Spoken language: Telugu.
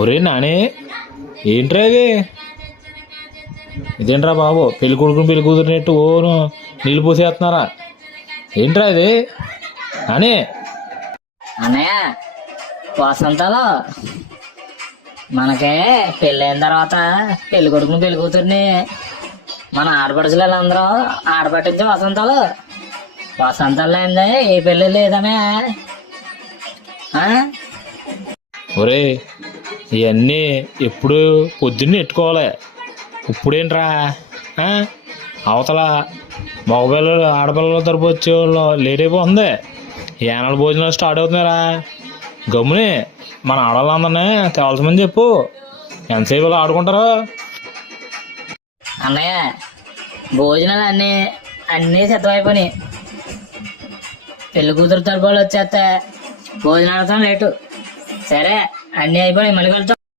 ఒరే నానే, ఏంట్రా ఇది? ఇదేంట్రా బాబు, పెళ్లి కొడుకుని పెళ్లి కూతురునట్టు ఓను నీళ్ళు పోసేస్తున్నారా? ఏంట్రా ఇది నానే? అన్నయ్య, వసంతాలు మనకే పెళ్ళైన తర్వాత పెళ్లి కొడుకుని పెళ్లి కూతుర్ని మన ఆడపడుచులందరూ ఆడపట్టించే వసంతాలు. వసంతాలు అయింది ఏ పెళ్ళి లేదనే. ఒరే, ఇవన్నీ ఎప్పుడు పొద్దున్నే ఎట్టుకోవాలి. ఇప్పుడేంట్రా అవతల మగపిల్లలు ఆడపిల్లలు తరపు వచ్చేవాళ్ళు లేట్ అయిపోతుంది. ఏనాడు భోజనాలు స్టార్ట్ అవుతున్నారా? గమ్ముని మన ఆడవాళ్ళందరినీ తేవాల్సమని చెప్పు. ఎంతసేపు ఇలా ఆడుకుంటారు? అన్నయ్య, భోజనాలు అన్నీ సిద్ధమైపోయినాయి. పెళ్లి కూతురు తరపు వాళ్ళు వచ్చేస్తే భోజనాలతో లేటు. సరే, అన్నీ అయిపోయి మళ్ళీ కలుద్దాం.